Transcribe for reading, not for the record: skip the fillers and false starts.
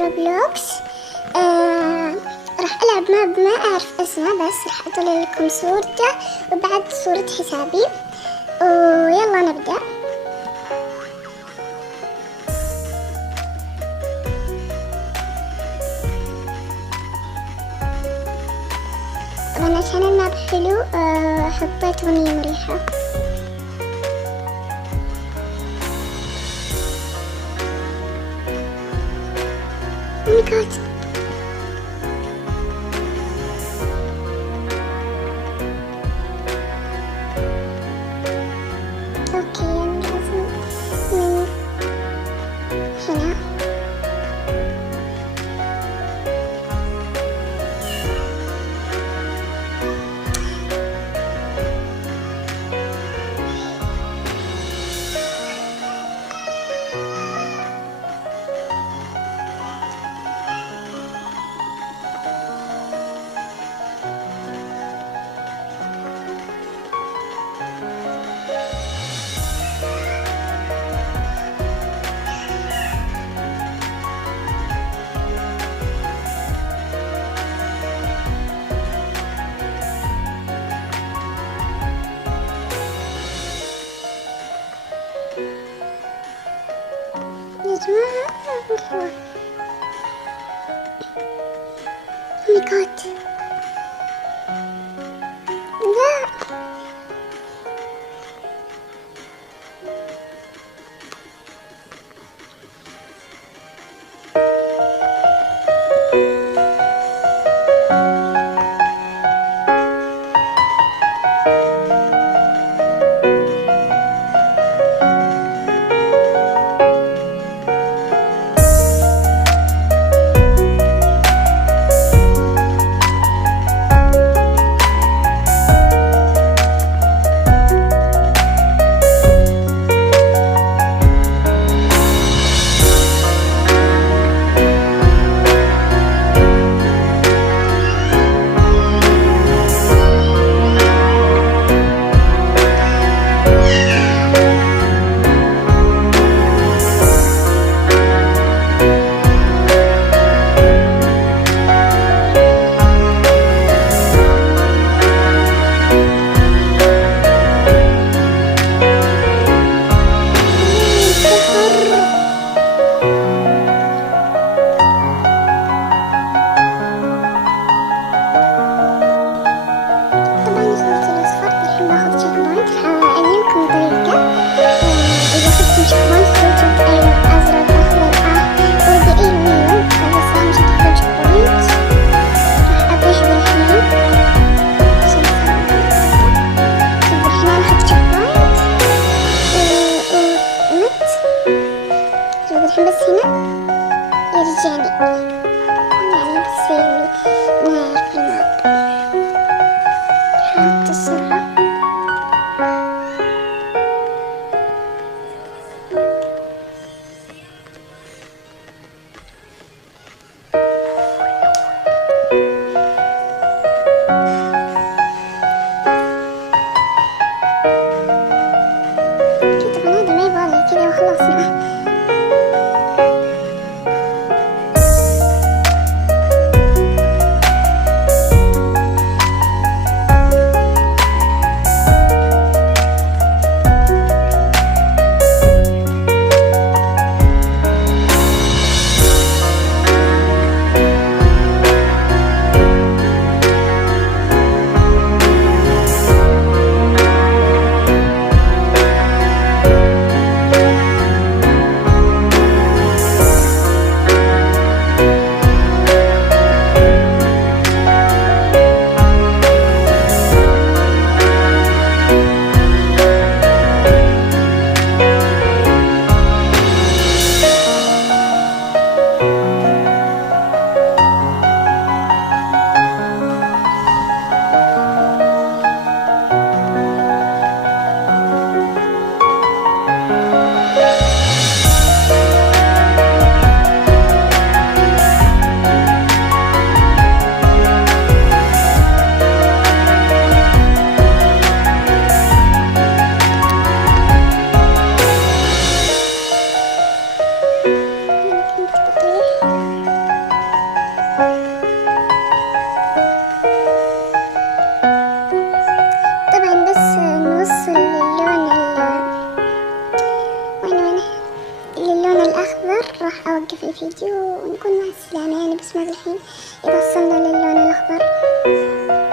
روبلوكس. راح ألعب ما أعرف اسمه، بس راح أطلع لكم صورته وبعد صورة حسابي، ويلا نبدأ. طبعا عشان الماب حلو حطيت أغنية مريحة. ميكات اوكي، يعني لازم من هنا. يا جماعة والله ميكات لا. الحين بس هنا يرجعني، يعني بتصير لي نار في الماب. حاط السرعة كده. طبعا هذا ما يبغالي كده وخلصنا. ونقول مع السلامة يعني، بس ما الحين إذا وصلنا للون الأخضر.